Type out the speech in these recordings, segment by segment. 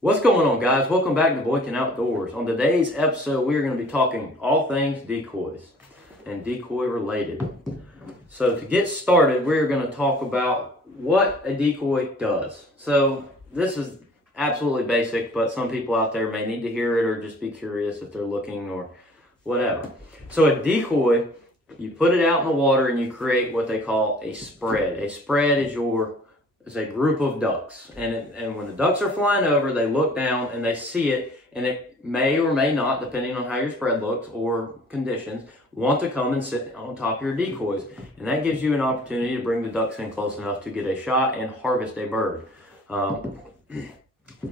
What's going on, guys? Welcome back to Boykin Outdoors. On today's episode, we're going to be talking all things decoys and decoy related. So to get started, we're going to talk about what a decoy does. So this is absolutely basic, but some people out there may need to hear it or just be curious if they're looking or whatever. So a decoy, you put it out in the water and you create what they call a spread. A spread is a group of ducks, and when the ducks are flying over, they look down and they see it, and it may or may not, depending on how your spread looks or conditions, want to come and sit on top of your decoys, and that gives you an opportunity to bring the ducks in close enough to get a shot and harvest a bird.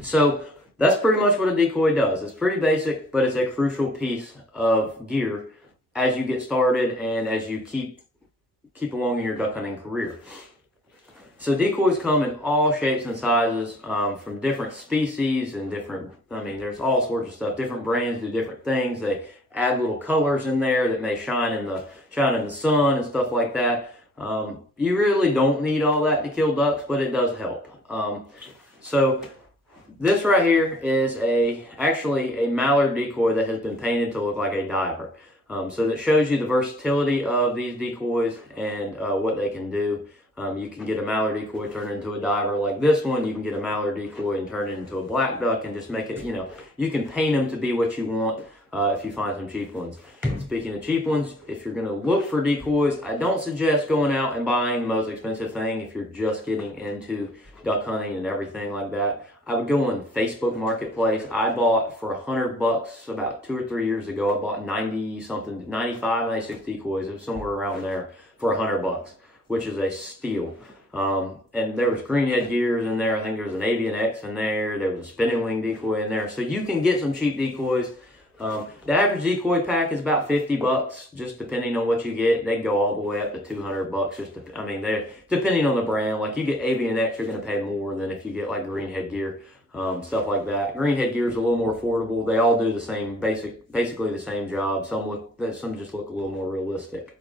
So that's pretty much what a decoy does. It's pretty basic, but it's a crucial piece of gear as you get started and as you keep along in your duck hunting career. So decoys come in all shapes and sizes, from different species and there's all sorts of stuff. Different brands do different things. They add little colors in there that may shine in the sun and stuff like that. You really don't need all that to kill ducks, but it does help. So this right here is actually a mallard decoy that has been painted to look like a diver. So that shows you the versatility of these decoys and what they can do. You can get a mallard decoy turned into a diver like this one. You can get a mallard decoy and turn it into a black duck and just make it, you can paint them to be what you want if you find some cheap ones. And speaking of cheap ones, if you're going to look for decoys, I don't suggest going out and buying the most expensive thing if you're just getting into duck hunting and everything like that. I would go on Facebook Marketplace. I bought for $100 about 2 or 3 years ago. I bought 95, 96 decoys. It was somewhere around there for $100. Which is a steal. And there was green head gears in there. I think there was an avian X in there. There was a spinning wing decoy in there. So you can get some cheap decoys. The average decoy pack is about $50, just depending on what you get. They go all the way up to $200. They're depending on the brand. Like you get avian X, you're going to pay more than if you get like green head gear, stuff like that. Green head gear is a little more affordable. They all do the same, basically the same job. Some just look a little more realistic.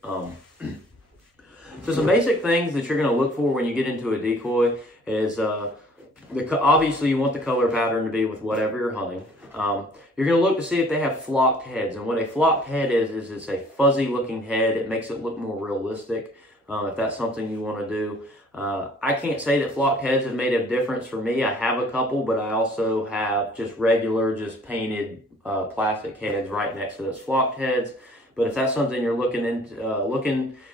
So some basic things that you're going to look for when you get into a decoy is, obviously you want the color pattern to be with whatever you're hunting. You're going to look to see if they have flocked heads. And what a flocked head is it's a fuzzy looking head. It makes it look more realistic if that's something you want to do. I can't say that flocked heads have made a difference for me. I have a couple, but I also have just painted plastic heads right next to those flocked heads. But if that's something you're looking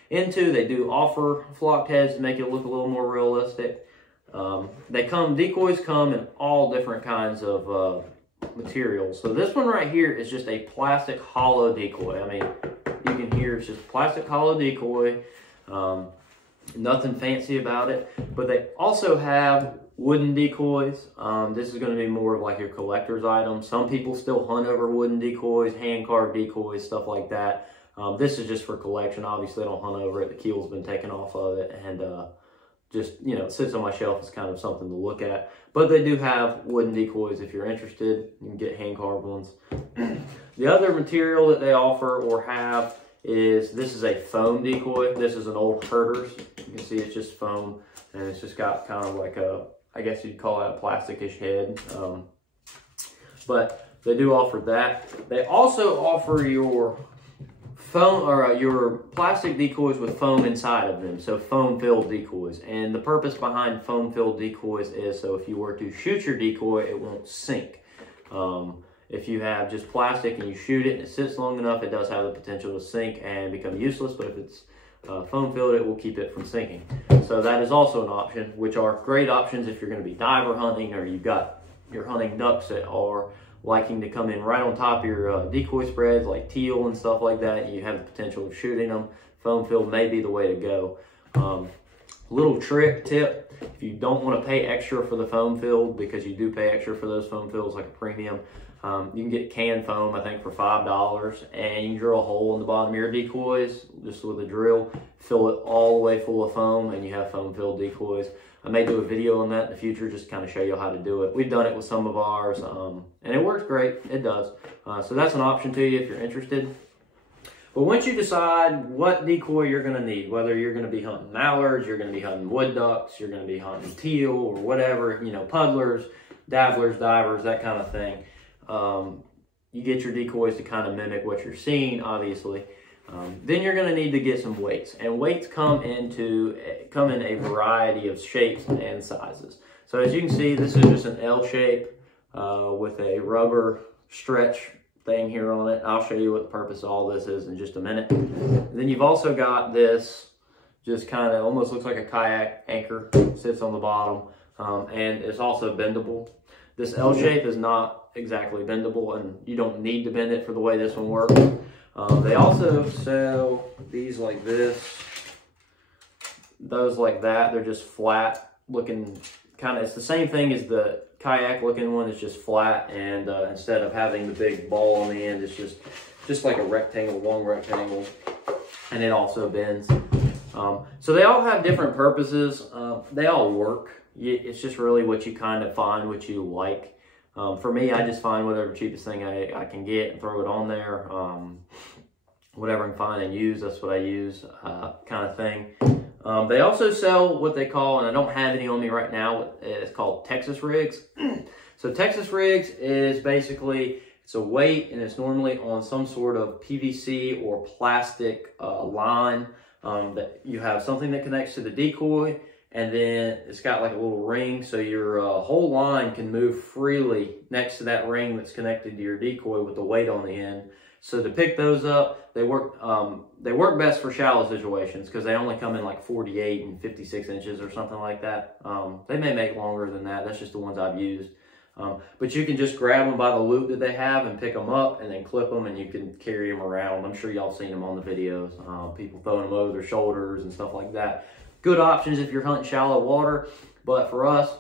into, they do offer flocked heads to make it look a little more realistic. Decoys come in all different kinds of materials. So this one right here is just a plastic hollow decoy. You can hear it's just plastic hollow decoy. Nothing fancy about it. But they also have wooden decoys. This is going to be more of like your collector's item. Some people still hunt over wooden decoys, hand-carved decoys, stuff like that. This is just for collection. Obviously, I don't hunt over it. The keel's been taken off of it, and it sits on my shelf as kind of something to look at. But they do have wooden decoys if you're interested. You can get hand-carved ones. The other material that they offer or have this is a foam decoy. This is an old Herder's. You can see it's just foam, and it's just got kind of like I guess you'd call that a plasticish head. But they do offer that. They also offer your foam or your plastic decoys with foam inside of them, so foam-filled decoys. And the purpose behind foam-filled decoys is so if you were to shoot your decoy, it won't sink. If you have just plastic and you shoot it and it sits long enough, it does have the potential to sink and become useless. But if it's foam-filled, it will keep it from sinking. So that is also an option, which are great options if you're going to be diver hunting or you're hunting ducks that are liking to come in right on top of your decoy spreads like teal and stuff like that. You have the potential of shooting them. Foam filled may be the way to go. Little tip, if you don't want to pay extra for the foam filled, because you do pay extra for those foam fills like a premium, you can get canned foam, I think, for $5, and you can drill a hole in the bottom of your decoys just with a drill, fill it all the way full of foam, and you have foam filled decoys. I may do a video on that in the future, just kind of show you how to do it. We've done it with some of ours, and it works great. It does. So that's an option to you if you're interested. But once you decide what decoy you're going to need, whether you're going to be hunting mallards, you're going to be hunting wood ducks, you're going to be hunting teal or whatever, puddlers, dabblers, divers, that kind of thing. You get your decoys to kind of mimic what you're seeing, obviously. Then you're going to need to get some weights, and weights come in a variety of shapes and sizes. So as you can see, this is just an L shape with a rubber stretch thing here on it. I'll show you what the purpose of all this is in just a minute. Then you've also got this, just kind of almost looks like a kayak anchor, sits on the bottom, and it's also bendable. This L shape is not exactly bendable, and you don't need to bend it for the way this one works. They also sell these like this, those like that. They're just flat looking, kind of, it's the same thing as the kayak looking one. It's just flat, and instead of having the big ball on the end, it's just like a rectangle, long rectangle, and it also bends. So they all have different purposes. They all work. It's just really what you kind of find what you like. For me, I just find whatever cheapest thing I can get and throw it on there. Whatever I can find and use, that's what I use, kind of thing. They also sell what they call, and I don't have any on me right now, it's called Texas rigs. So Texas rigs is basically, it's a weight, and it's normally on some sort of PVC or plastic line. That you have something that connects to the decoy, and then it's got like a little ring, so your whole line can move freely next to that ring that's connected to your decoy with the weight on the end. So to pick those up, they work best for shallow situations because they only come in like 48 and 56 inches or something like that. They may make longer than that. That's just the ones I've used. But you can just grab them by the loop that they have and pick them up and then clip them, and you can carry them around. I'm sure y'all seen them on the videos. People throwing them over their shoulders and stuff like that. Good options if you're hunting shallow water. But for us,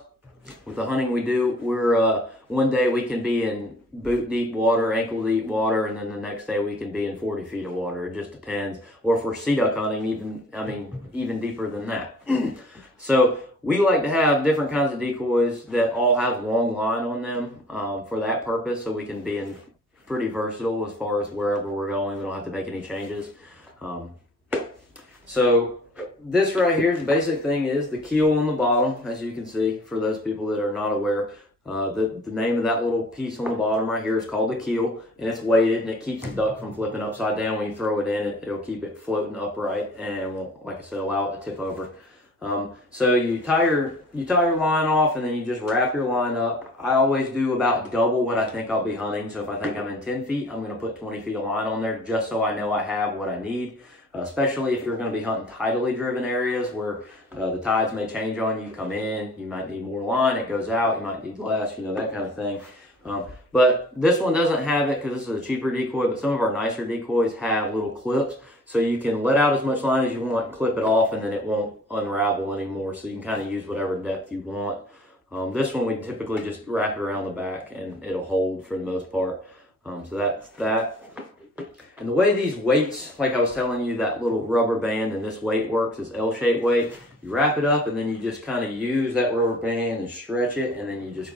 with the hunting we do, we're one day we can be in boot deep water, ankle deep water, and then the next day we can be in 40 feet of water. It just depends. Or if we're sea duck hunting, even deeper than that. So we like to have different kinds of decoys that all have long line on them for that purpose, so we can be pretty versatile as far as wherever we're going. We don't have to make any changes. So this right here, the basic thing is the keel on the bottom, as you can see, for those people that are not aware. The name of that little piece on the bottom right here is called the keel, and it's weighted, and it keeps the duck from flipping upside down. When you throw it in, it'll keep it floating upright and won't, like I said, allow it to tip over. So you tie your line off, and then you just wrap your line up. I always do about double what I think I'll be hunting. So if I think I'm in 10 feet, I'm going to put 20 feet of line on there just so I know I have what I need. Especially if you're going to be hunting tidally driven areas where the tides may change on you. Come in, you might need more line, it goes out, you might need less, you know, that kind of thing. But this one doesn't have it because this is a cheaper decoy, but some of our nicer decoys have little clips. So you can let out as much line as you want, clip it off, and then it won't unravel anymore. So you can kind of use whatever depth you want. This one we typically just wrap it around the back and it'll hold for the most part. So that's that. And the way these weights, like I was telling you, that little rubber band and this weight works, this L-shaped weight, you wrap it up and then you just kind of use that rubber band and stretch it, and then you just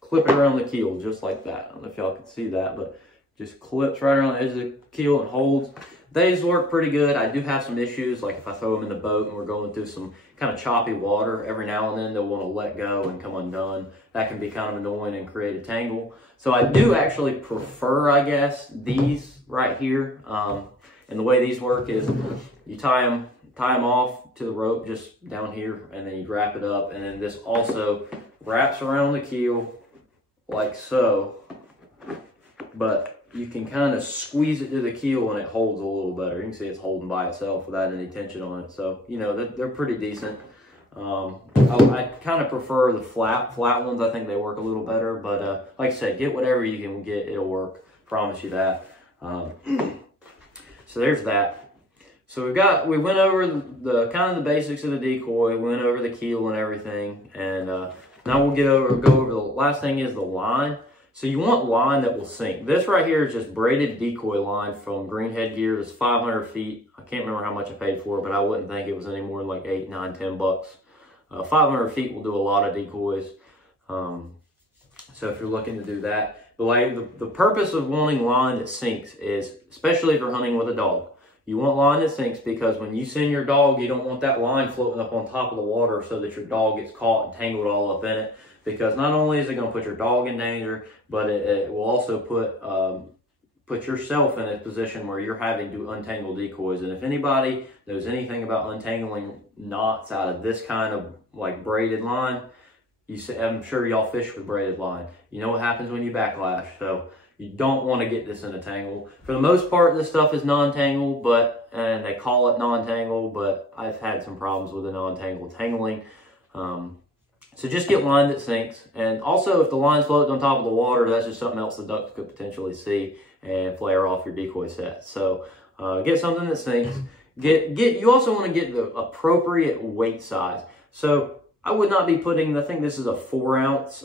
clip it around the keel just like that. I don't know if y'all can see that, but just clips right around the edge of the keel and holds. These work pretty good. I do have some issues, like if I throw them in the boat and we're going through some kind of choppy water, every now and then they'll want to let go and come undone. That can be kind of annoying and create a tangle. So I do actually prefer, I guess, these right here. And the way these work is you tie them off to the rope just down here, and then you wrap it up, and then this also wraps around the keel like so. But you can kind of squeeze it to the keel and it holds a little better. You can see it's holding by itself without any tension on it. So, you know, they're pretty decent. I kind of prefer the flat ones. I think they work a little better, but like I said, get whatever you can get, it'll work. Promise you that. So there's that. So we went over the kind of the basics of the decoy, we went over the keel and everything, and now we'll go over the last thing is the line. So you want line that will sink. This right here is just braided decoy line from Greenhead Gear. It's 500 feet. I can't remember how much I paid for it, but I wouldn't think it was any more than like 8, 9, 10 bucks. 500 feet will do a lot of decoys. So if you're looking to do that, the purpose of wanting line that sinks is, especially if you're hunting with a dog, You want line that sinks because when you send your dog, you don't want that line floating up on top of the water so that your dog gets caught and tangled all up in it. Because not only is it going to put your dog in danger, but it will also put yourself in a position where you're having to untangle decoys. And if anybody knows anything about untangling knots out of this kind of like braided line, I'm sure y'all fish with braided line. You know what happens when you backlash. So you don't want to get this in a tangle. For the most part, this stuff is non-tangle, and they call it non-tangle, but I've had some problems with the non-tangle tangling. So just get line that sinks. And also, if the line's floating on top of the water, that's just something else the ducks could potentially see and flare off your decoy set. So get something that sinks. You also want to get the appropriate weight size. So I would not be putting, I think this is a 4 ounce.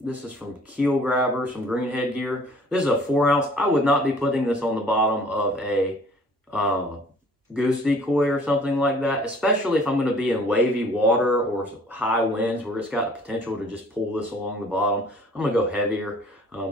This is from Keel Grabber, some greenhead gear. This is a 4 ounce. I would not be putting this on the bottom of a goose decoy or something like that, especially if I'm going to be in wavy water or high winds where it's got the potential to just pull this along the bottom. I'm going to go heavier.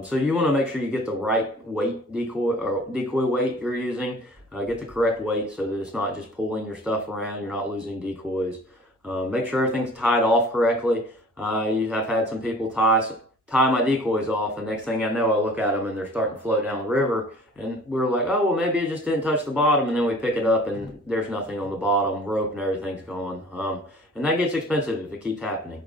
So you want to make sure you get the right weight decoy weight you're using. Get the correct weight so that it's not just pulling your stuff around. You're not losing decoys. Make sure everything's tied off correctly. You have had some people tie my decoys off, and next thing I know, I look at them and they're starting to float down the river, and we're like, oh, well, maybe it just didn't touch the bottom, and then we pick it up and there's nothing on the bottom, rope and everything's gone. And that gets expensive if it keeps happening.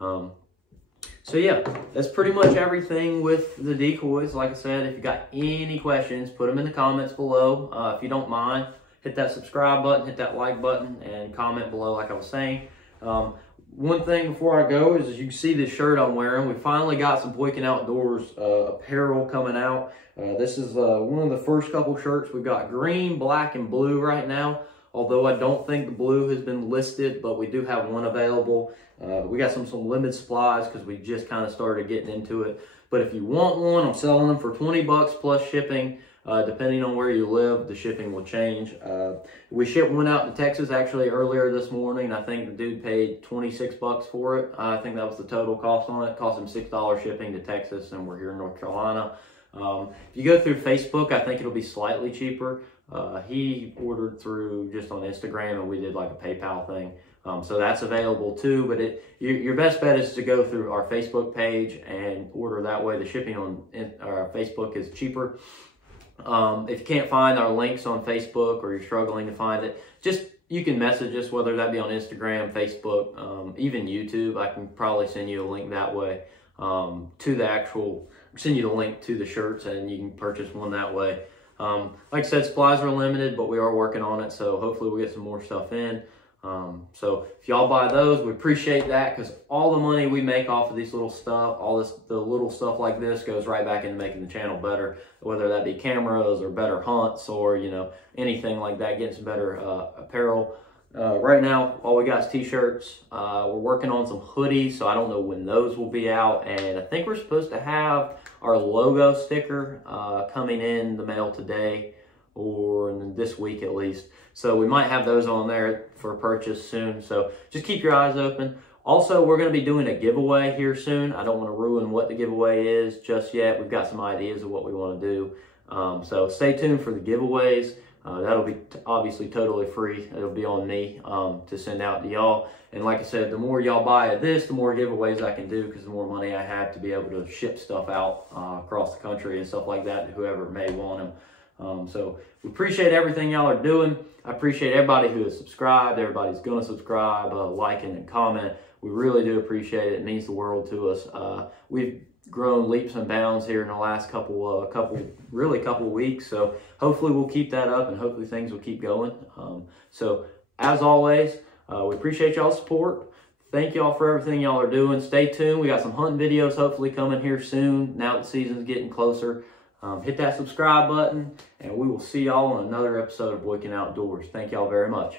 So yeah, that's pretty much everything with the decoys. Like I said, if you got any questions, put them in the comments below. If you don't mind, hit that subscribe button, hit that like button, and comment below like I was saying. One thing before I go is, as you can see this shirt I'm wearing, we finally got some Boykin Outdoors apparel coming out. This is one of the first couple shirts. We've got green, black, and blue right now. Although I don't think the blue has been listed, but we do have one available. We got some limited supplies because we just kind of started getting into it. But if you want one, I'm selling them for 20 bucks plus shipping. Depending on where you live, the shipping will change. We shipped one out to Texas actually earlier this morning. I think the dude paid 26 bucks for it. I think that was the total cost on it. It cost him $6 shipping to Texas, and we're here in North Carolina. If you go through Facebook, I think it'll be slightly cheaper. He ordered through just on Instagram, and we did like a PayPal thing. So that's available too, but your best bet is to go through our Facebook page and order that way. The shipping on our Facebook is cheaper. If you can't find our links on Facebook or you're struggling to find it, you can message us, whether that be on Instagram, Facebook, even YouTube. I can probably send you a link that way send you the link to the shirts, and you can purchase one that way. Like I said, supplies are limited, but we are working on it, so hopefully we'll get some more stuff in. So if y'all buy those, we appreciate that, because all the money we make off of these little stuff, the little stuff like this goes right back into making the channel better, whether that be cameras or better hunts or, anything like that, getting some better apparel. Right now, all we got is t-shirts. We're working on some hoodies, so I don't know when those will be out. And I think we're supposed to have our logo sticker coming in the mail today, or in this week at least. So we might have those on there for purchase soon. So just keep your eyes open. Also, we're going to be doing a giveaway here soon. I don't want to ruin what the giveaway is just yet. We've got some ideas of what we want to do. So stay tuned for the giveaways. That'll be obviously totally free. It'll be on me to send out to y'all. And like I said, the more y'all buy of this, the more giveaways I can do, because the more money I have to be able to ship stuff out across the country and stuff like that to whoever may want them. So we appreciate everything y'all are doing. I appreciate everybody who has subscribed. Everybody's going to subscribe, liking, and comment. We really do appreciate it. It means the world to us. We've grown leaps and bounds here in the last couple weeks. So hopefully we'll keep that up, and hopefully things will keep going. So as always, we appreciate y'all's support. Thank y'all for everything y'all are doing. Stay tuned. We got some hunting videos hopefully coming here soon. Now that the season's getting closer. Hit that subscribe button, and we will see y'all on another episode of Boykin Outdoors. Thank y'all very much.